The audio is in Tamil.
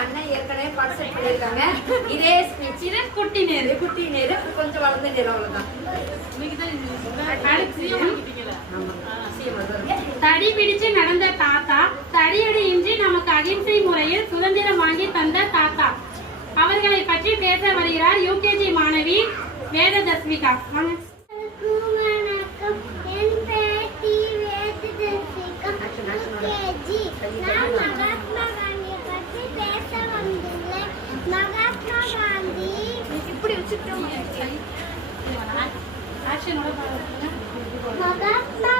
அண்ணன் ஏற்கனவே பார்ட்டிசிபேட் பண்ணிருக்காங்க. இதே ஸ்பீச் குட்டி நேரு கொஞ்சம் வளர்ந்த நேரம் அவ்வளவுதான். தடி பிடிச்சு நடந்த தாத்தா, தடியடி இன்றி நமக்கு அகிம்சை முறையில் சுதந்திரம் வாங்கி தந்த தாத்தா. அவர்களை பற்றி பேச வருகிறார் யூகேஜி மாணவி வேததஸ்விகா. மகாத்மா